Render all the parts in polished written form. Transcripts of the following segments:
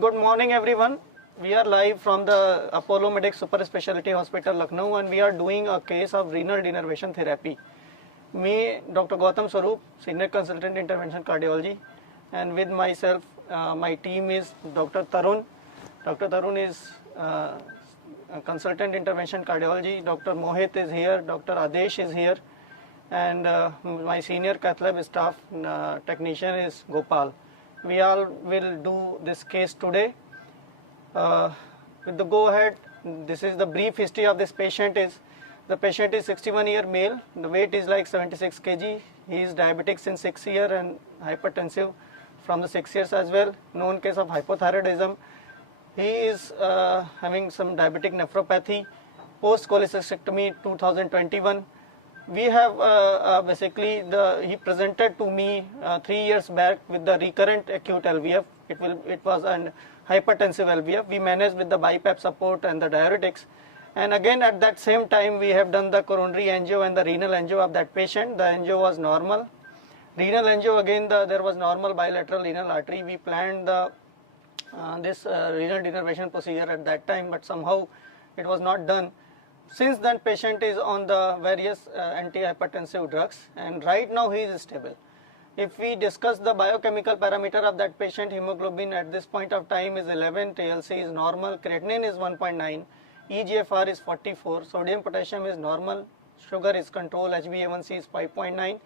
Good morning everyone. We are live from the Apollo Medic Super Specialty Hospital, Lucknow, and we are doing a case of renal denervation therapy. Me, Dr. Gautam Swaroop, Senior Consultant Interventional Cardiology, and with myself, my team is Dr. Tarun. Dr. Tarun is a Consultant Intervention Cardiology. Dr. Mohit is here. Dr. Adesh is here. And my senior cath lab staff technician is Gopal. We all will do this case today. With the go ahead, this is the brief history of this patient. The patient is 61-year male. The weight is like 76 kg. He is diabetic since 6 years and hypertensive from the 6 years as well. Known case of hypothyroidism. He is having some diabetic nephropathy. Post cholecystectomy 2021. We have basically he presented to me 3 years back with the recurrent acute LVF. It was an hypertensive LVF. We managed with the BiPAP support and the diuretics. And again at that same time we have done the coronary angio and the renal angio of that patient. The angio was normal. Renal angio again there was normal bilateral renal artery. We planned this renal denervation procedure at that time, but somehow it was not done. Since then patient is on the various antihypertensive drugs and right now he is stable. If we discuss the biochemical parameter of that patient, hemoglobin at this point of time is 11, TLC is normal, creatinine is 1.9, EGFR is 44, sodium potassium is normal, sugar is controlled, HbA1c is 5.9,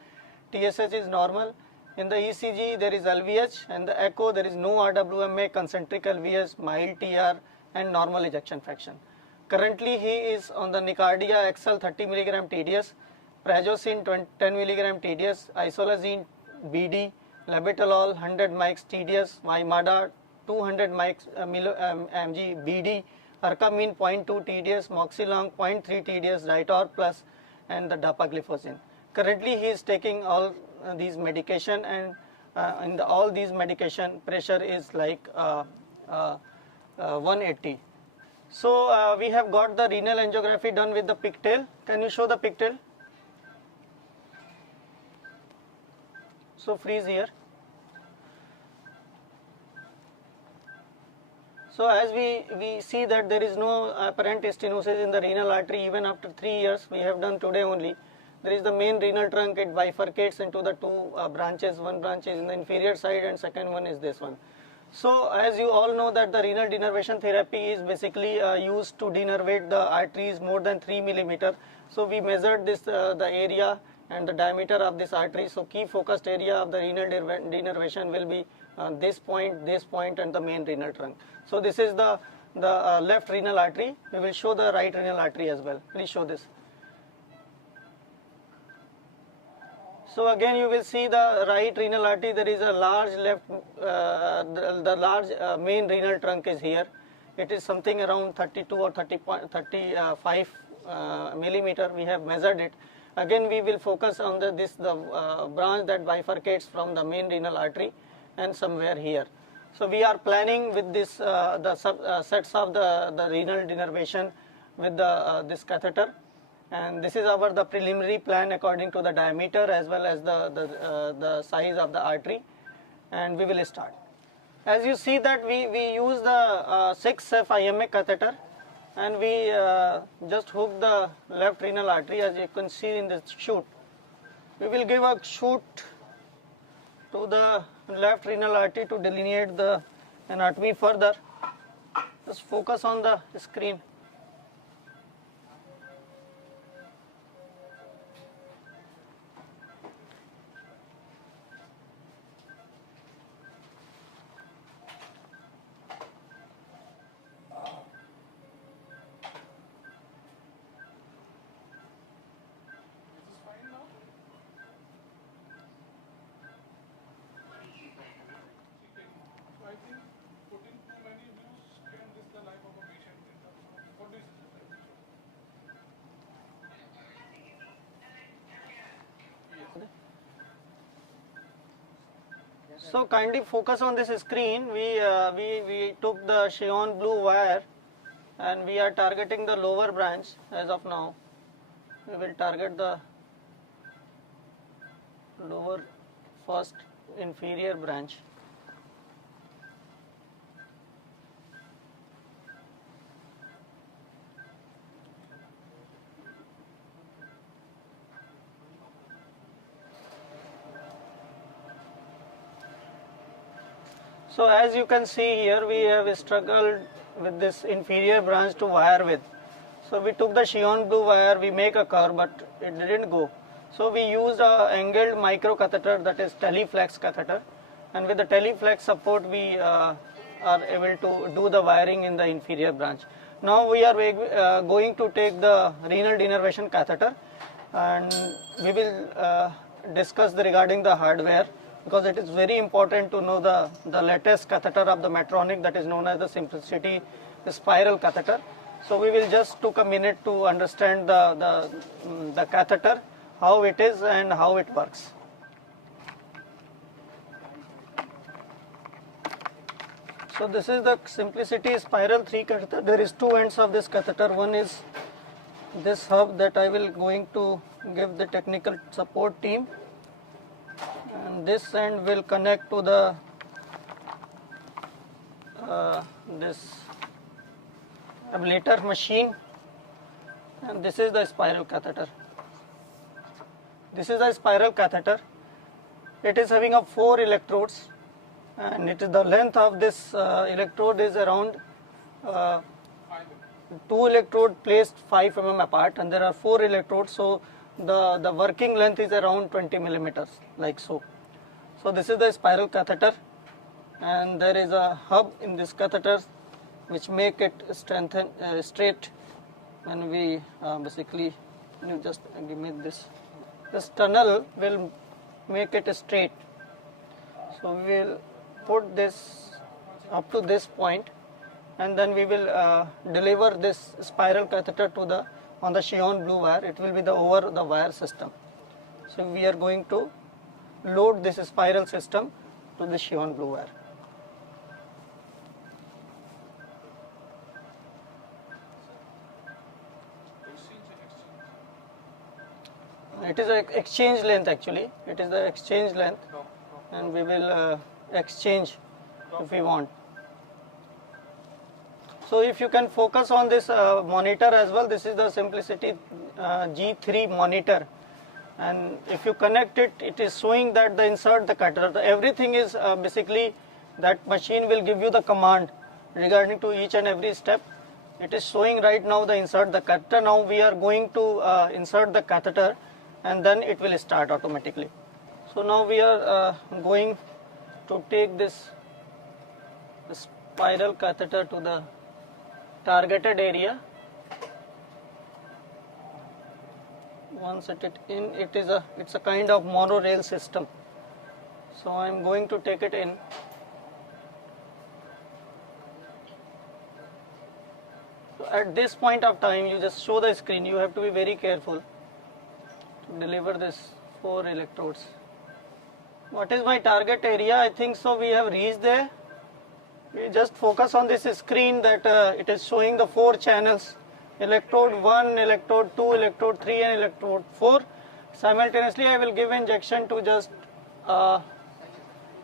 TSH is normal. In the ECG there is LVH and the echo there is no RWMA, concentric LVH, mild TR and normal ejection fraction. Currently he is on the Nicardia XL 30 mg TDS, Prazosin 10 mg TDS, Isolazine BD, Labetalol 100 mics TDS, Vimada 200 mics mg BD, Arkamine 0.2 TDS, Moxilong 0.3 TDS, Ditor plus and the dapagliflozin. Currently he is taking all these medication and in all these medication pressure is like 180. So we have got the renal angiography done with the pigtail. Can you show the pigtail? So freeze here. So as we see that there is no apparent stenosis in the renal artery even after 3 years. We have done today only. There is the main renal trunk. It bifurcates into the two branches. One branch is in the inferior side and second one is this one. So as you all know that the renal denervation therapy is basically used to denervate the arteries more than 3 millimeter. So we measured this the area and the diameter of this artery. So key focused area of the renal denervation will be this point and the main renal trunk. So this is the left renal artery. We will show the right renal artery as well. Please show this. So again you will see the right renal artery. There is a large left, the large main renal trunk is here. It is something around 32 or 35 millimeter. We have measured it. Again we will focus on the branch that bifurcates from the main renal artery and somewhere here. So we are planning with this sets of the renal denervation with this catheter. And this is the preliminary plan according to the diameter as well as the size of the artery, and we will start. As you see that we use the 6F IMA catheter and we just hook the left renal artery as you can see in this shoot. We will give a shoot to the left renal artery to delineate the anatomy further. Just focus on the screen. So kindly focus on this screen. We took the cyan blue wire and we are targeting the lower branch as of now. We will target the lower first inferior branch. So as you can see here, we have struggled with this inferior branch to wire with. So we took the Shion blue wire, we make a curve, but it didn't go. So we used a angled micro catheter, that is teleflex catheter, and with the teleflex support we are able to do the wiring in the inferior branch. Now we are going to take the renal denervation catheter, and we will discuss regarding the hardware, because it is very important to know the latest catheter of the Medtronic, that is known as the Simplicity spiral catheter. So we will just took a minute to understand the catheter, how it is and how it works. So this is the Simplicity Spiral 3 catheter. There is two ends of this catheter. One is this hub that I will going to give the technical support team, and this end will connect to the this ablator machine, and this is the spiral catheter. This is a spiral catheter. It is having a 4 electrodes, and it is the length of this electrode is around 2 electrodes placed 5 mm apart, and there are 4 electrodes, so the working length is around 20 millimeters, like so. So this is the spiral catheter, and there is a hub in this catheter which make it strengthen straight. When we basically, you just give me this tunnel will make it straight. So we will put this up to this point, and then we will deliver this spiral catheter to on the Shion blue wire. It will be over the wire system. So we are going to load this spiral system to the Shion blue wire. It is an exchange length actually. It is the exchange length, and we will exchange if we want. So if you can focus on this monitor as well, this is the Simplicity G3 monitor, and if you connect it, it is showing that the insert the catheter. Everything is basically that machine will give you the command regarding to each and every step. It is showing right now the insert the catheter. Now we are going to insert the catheter, and then it will start automatically. So now we are going to take this spiral catheter to the targeted area. Once it in, it's a kind of monorail system. So I am going to take it in. So at this point of time, you just show the screen. You have to be very careful to deliver this 4 electrodes. What is my target area? I think so we have reached there. We just focus on this screen that it is showing the 4 channels: electrode 1, electrode 2, electrode 3 and electrode 4. Simultaneously I will give injection to just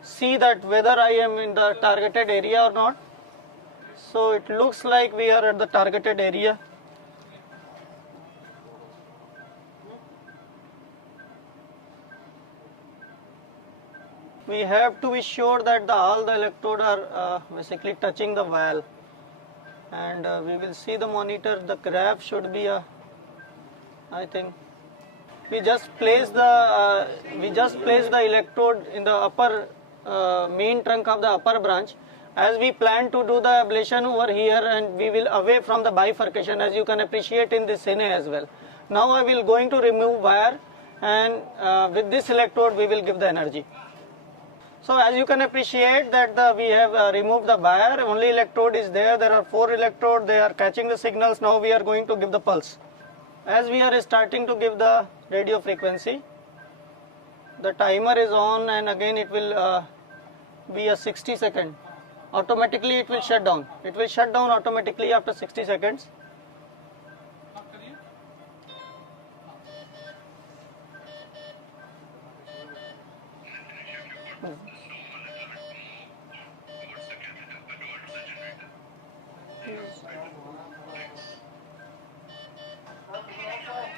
see that whether I am in the targeted area or not. So it looks like we are at the targeted area. We have to be sure that all the electrodes are basically touching the valve, and we will see the monitor. The graph should be I think we just place the electrode in the upper main trunk of the upper branch, as we plan to do the ablation over here, and we will away from the bifurcation, as you can appreciate in this scene as well. Now I will going to remove wire, and with this electrode we will give the energy. So as you can appreciate that we have removed the wire, only electrode is there. There are 4 electrodes, they are catching the signals. Now we are going to give the pulse. As we are starting to give the radio frequency, the timer is on, and again it will be a 60 second. Automatically it will shut down. It will shut down automatically after 60 seconds.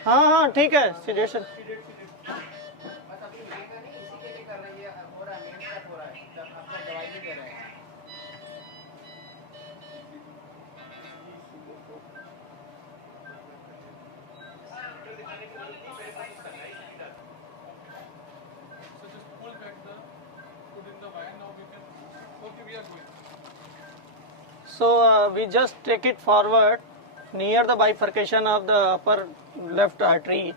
हाँ ठीक है sedation. So we just take it forward near the bifurcation of the upper left artery,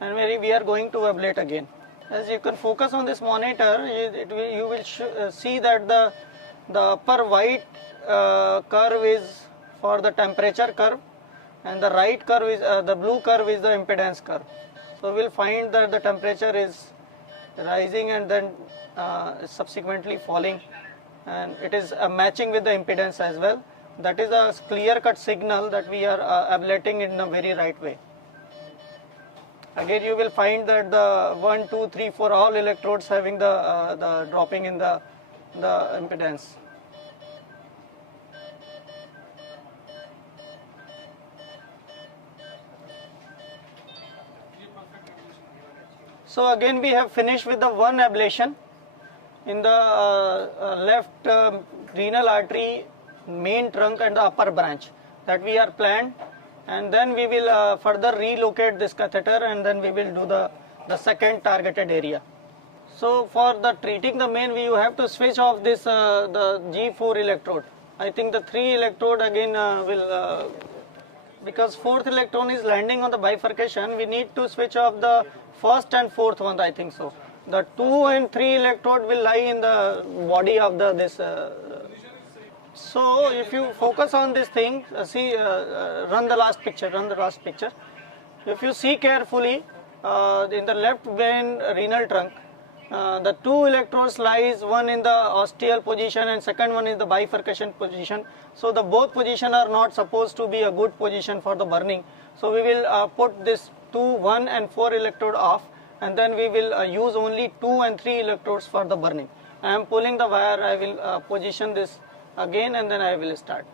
and we are going to ablate again. As you can focus on this monitor, you will see that the upper white curve is for the temperature curve, and the right curve is the blue curve is the impedance curve. So we will find that the temperature is rising and then subsequently falling, and it is matching with the impedance as well. That is a clear-cut signal that we are ablating in a very right way. Again, you will find that the 1, 2, 3, 4 all electrodes having the dropping in the impedance. So again, we have finished with the one ablation in the left renal artery, main trunk and the upper branch that we are planned, and then we will further relocate this catheter, and then we will do the second targeted area. So for the treating the main, you have to switch off this the G4 electrode. I think the 3 electrode again will because 4th electron is landing on the bifurcation, we need to switch off the 1st and 4th one, I think so. The 2 and 3 electrode will lie in the body of this. So if you focus on this thing, see, run the last picture. If you see carefully, in the left vein renal trunk, the 2 electrodes lies, one in the ostial position and second one is the bifurcation position. So the both position are not supposed to be a good position for the burning. So we will put this 2, 1 and 4 electrode off, and then we will use only 2 and 3 electrodes for the burning. I am pulling the wire. I will position this again, and then I will start.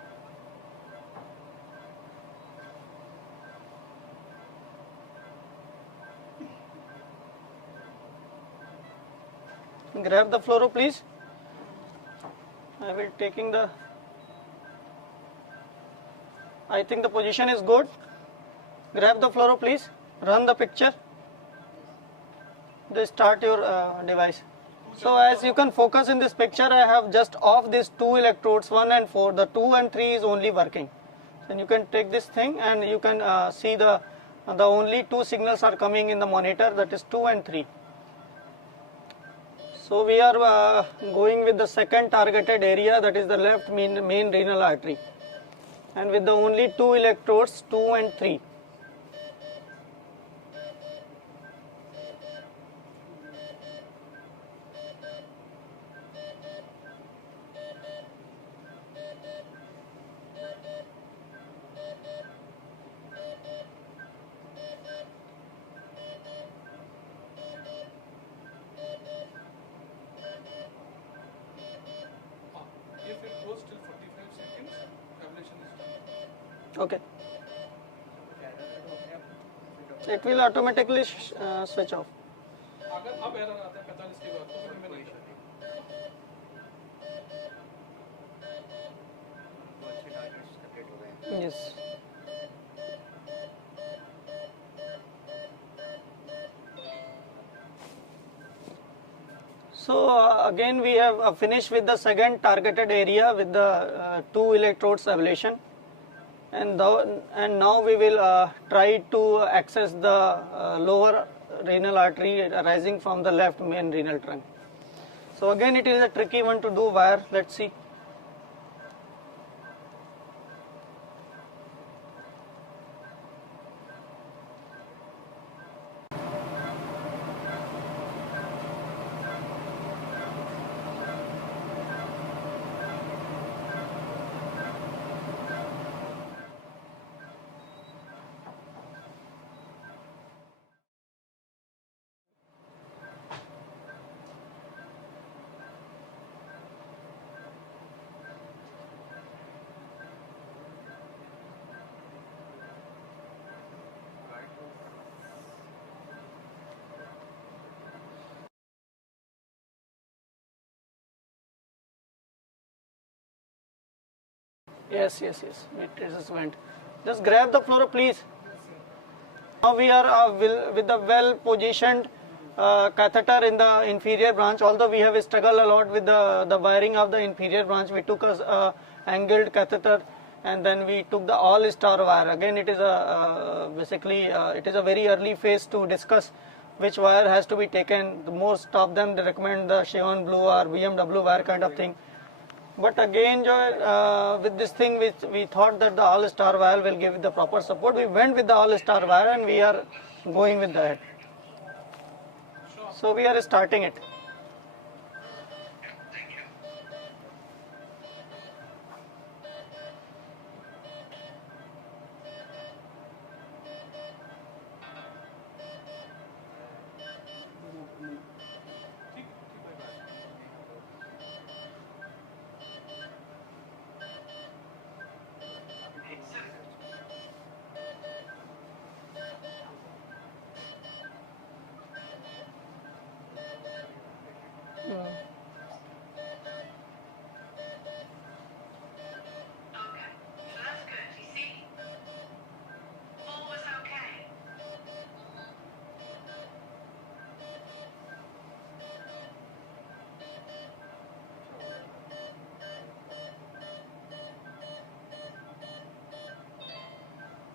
Grab the fluoro, please. I will taking the. I think the position is good. Grab the fluoro, please. Run the picture. Just start your device. So as you can focus in this picture, I have just off these 2 electrodes, 1 and 4. The 2 and 3 is only working. Then you can take this thing and you can see the only 2 signals are coming in the monitor, that is 2 and 3. So we are going with the second targeted area, that is the left main renal artery, and with the only 2 electrodes, 2 and 3. Okay. It will automatically switch off. Yes. So again we have finished with the second targeted area with the 2 electrodes ablation. And now we will try to access the lower renal artery arising from the left main renal trunk. So again it is a tricky one to do wire. Let's see. Yes. It is went. Just grab the fluoro, please. Now we are with the well positioned catheter in the inferior branch. Although we have struggled a lot with the wiring of the inferior branch, we took us angled catheter, and then we took the all-star wire. Again, it is a it is a very early phase to discuss which wire has to be taken. The most of them they recommend the Chevron blue or BMW wire kind of thing. But again, with this thing, which we thought that the all-star wire will give the proper support, we went with the all-star wire and we are going with that. So we are starting it.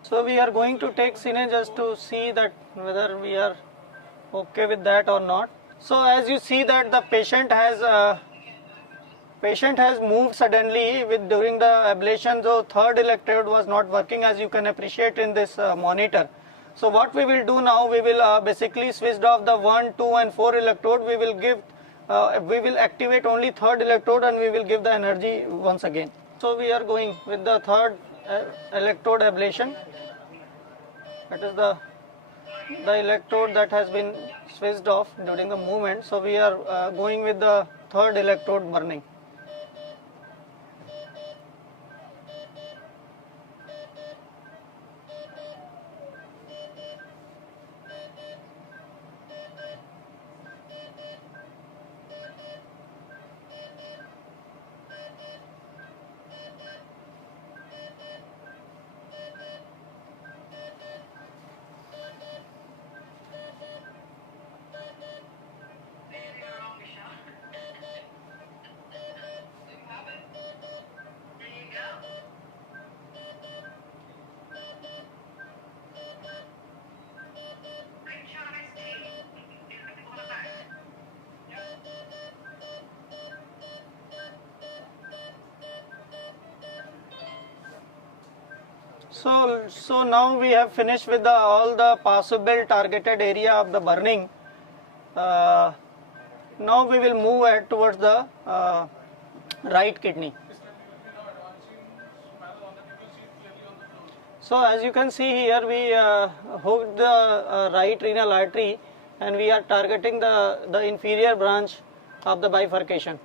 So we are going to take cine just to see that whether we are okay with that or not. So as you see that the patient has moved suddenly during the ablation. So third electrode was not working, as you can appreciate in this monitor. So what we will do now, we will basically switch off the 1, 2 and 4 electrode. We will activate only third electrode and we will give the energy once again. So we are going with the third electrode ablation. That is the electrode that has been switched off during the movement. So we are going with the third electrode burning. So now we have finished with all the possible targeted area of the burning. Now we will move ahead towards the right kidney. So as you can see here, we hooked the right renal artery and we are targeting the inferior branch of the bifurcation.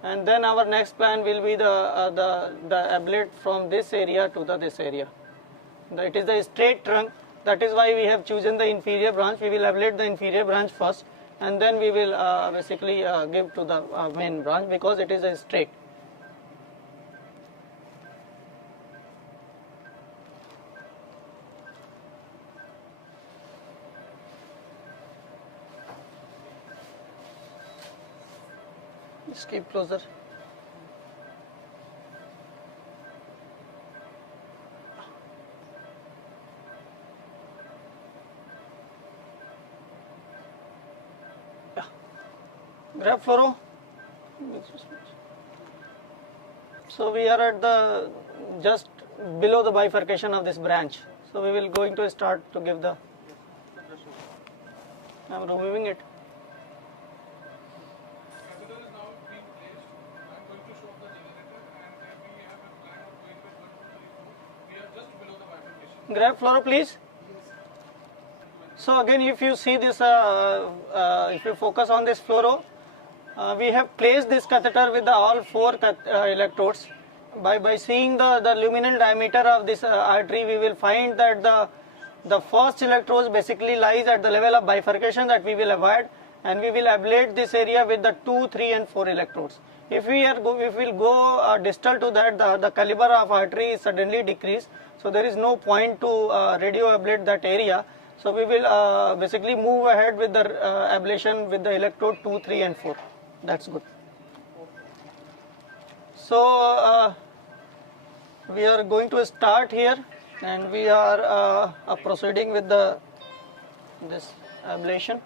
And then our next plan will be the ablate from this area to this area. It is the straight trunk. That is why we have chosen the inferior branch. We will ablate the inferior branch first, and then we will basically give to the main branch because it is a straight. Just keep closer. Yeah. Grab fluoro. So we are at just below the bifurcation of this branch. So we will going to start to give the. I am removing it. Grab fluoro, please. So again, if you see this, if you focus on this fluoro, we have placed this catheter with all 4 electrodes. By seeing the luminal diameter of this artery, we will find that the first electrode basically lies at the level of bifurcation that we will avoid, and we will ablate this area with the 2, 3 and 4 electrodes. If we will go distal to that, the caliber of artery is suddenly decreased. So there is no point to radio ablate that area. So we will basically move ahead with the ablation with the electrode 2, 3 and 4. That's good. So we are going to start here, and we are proceeding with this ablation.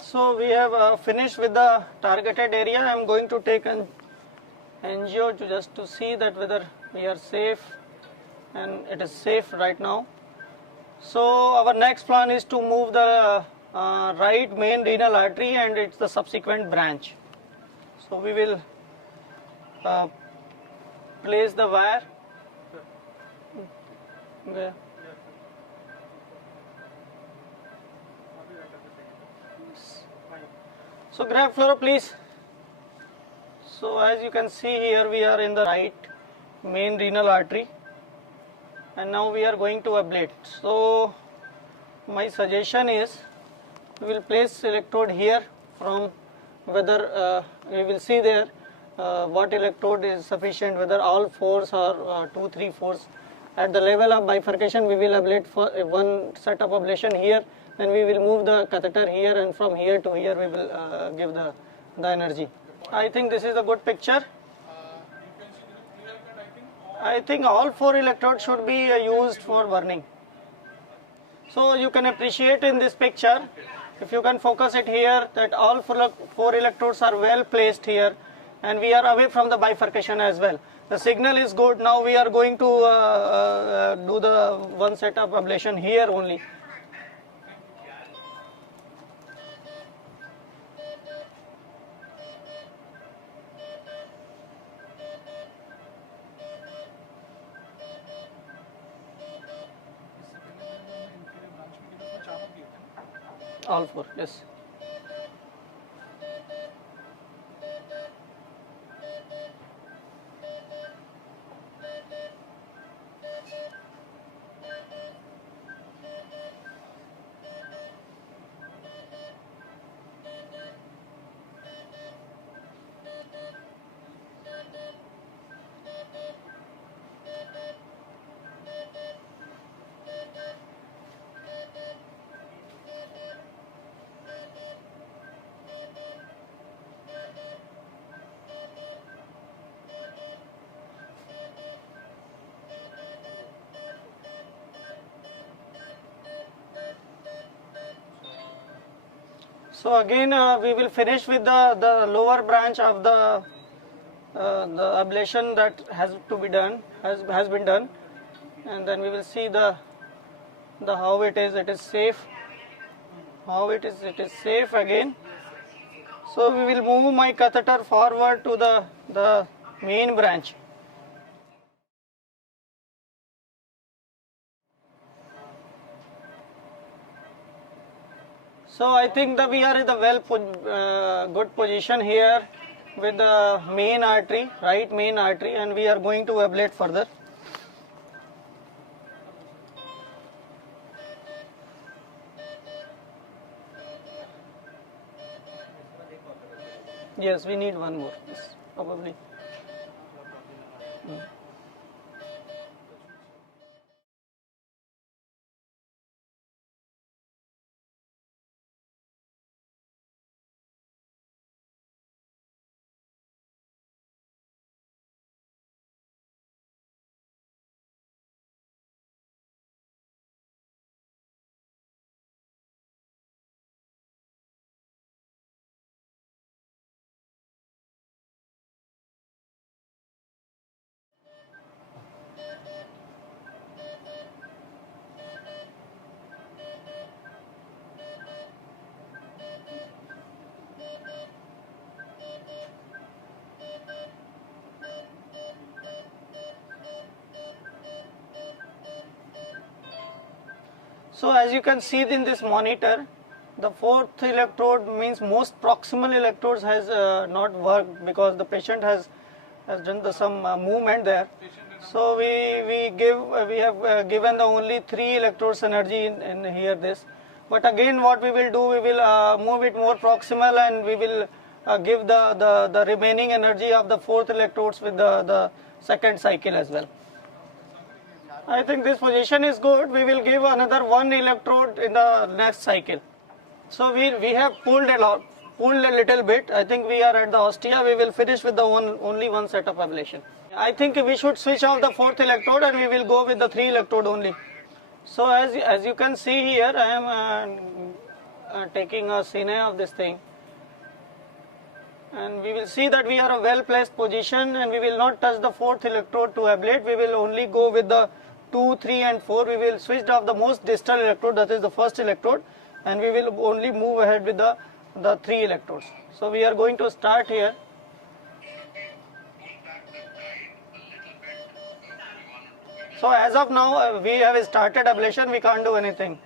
So we have finished with the targeted area. I am going to take an angio just to see that whether we are safe, and it is safe right now. So our next plan is to move the right main renal artery and it's the subsequent branch. So we will place the wire. Okay. So grab fluoro please. So as you can see here, we are in the right main renal artery, and now we are going to ablate. So my suggestion is we will place electrode here, from whether we will see there what electrode is sufficient, whether all fours or 2, 3 fours. At the level of bifurcation, we will ablate for one set of ablation here, then we will move the catheter here, and from here to here we will give the energy. I think this is a good picture. I think all 4 electrodes should be used for burning. So you can appreciate in this picture, if you can focus it here, that all 4 electrodes are well placed here, and we are away from the bifurcation as well. The signal is good. Now we are going to do the one set of ablation here only. All 4, yes. So again we will finish with the lower branch of the ablation that has to be done, has been done, and then we will see the how it is safe, how it is safe again. So we will move my catheter forward to the main branch. So I think that we are in the good position here with the main artery, right main artery, and we are going to ablate further. Yes, we need one more, yes, probably. So as you can see in this monitor, the fourth electrode means most proximal electrodes has not worked because the patient has done some movement there. So we have given the only 3 electrodes energy in here this. But again, what we will do, we will move it more proximal, and we will give the remaining energy of the fourth electrodes with the second cycle as well. I think this position is good. We will give another 1 electrode in the next cycle. So we have pulled a little bit. I think we are at the ostia. We will finish with the only one set of ablation. I think we should switch off the fourth electrode and we will go with the 3 electrode only. So as you can see here, I am taking a cine of this thing. And we will see that we are a well placed position, and we will not touch the fourth electrode to ablate. We will only go with the 2, 3 and 4. We will switch off the most distal electrode, that is the first electrode, and we will only move ahead with the 3 electrodes. So we are going to start here. So as of now, we have started ablation. We can't do anything.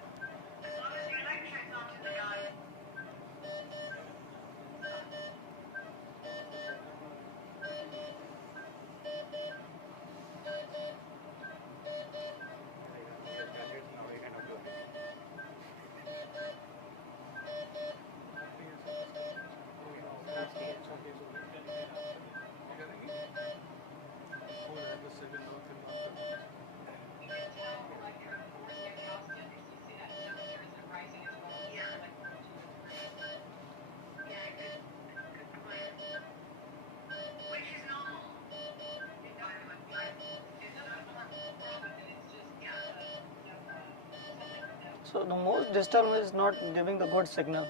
So the most distal is not giving the good signal.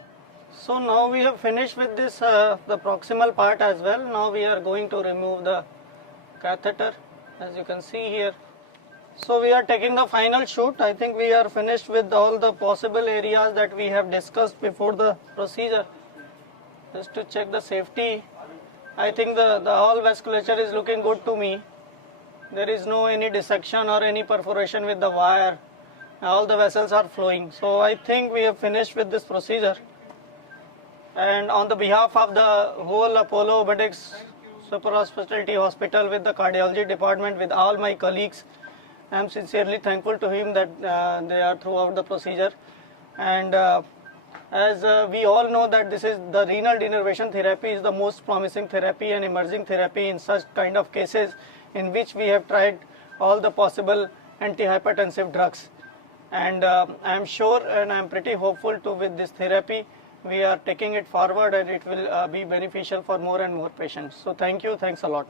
So now we have finished with this the proximal part as well. Now we are going to remove the catheter, as you can see here. So we are taking the final shoot. I think we are finished with all the possible areas that we have discussed before the procedure. Just to check the safety, I think the whole vasculature is looking good to me. There is no any dissection or any perforation with the wire. All the vessels are flowing. So I think we have finished with this procedure. And on the behalf of the whole Apollo Obstetrics Super Specialty Hospital, with the cardiology department, with all my colleagues, I am sincerely thankful to him that they are throughout the procedure. And as we all know that this is the renal denervation therapy is the most promising therapy and emerging therapy in such kind of cases, in which we have tried all the possible antihypertensive drugs. And I am sure and I am pretty hopeful to with this therapy, we are taking it forward, and it will be beneficial for more and more patients. So thank you, thanks a lot.